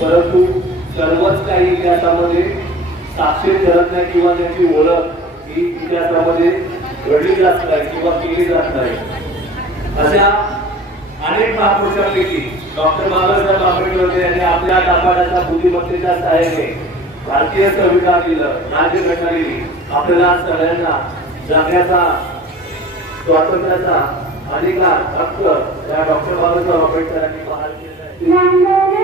परंतु सर्वच काही इतिहासामध्ये साक्षर करत नाही किंवा त्याची ओळख ही इतिहासामध्ये घडली जात नाही किंवा केली जात नाही. अशा अनेक महापुरुषांपैकी डॉक्टर बाबासाहेब आंबेडकर यांनी आपल्या दापाडाच्या बुद्धिमत्तेच्या सहाय्याने भारतीय संविधान लिहिलं राज्यघटना लिहिली आपल्याला सगळ्यांना जगण्याचा स्वातंत्र्याचा अधिकार हक्क या डॉक्टर बाबासाहेब आंबेडकरांनी बहाल केला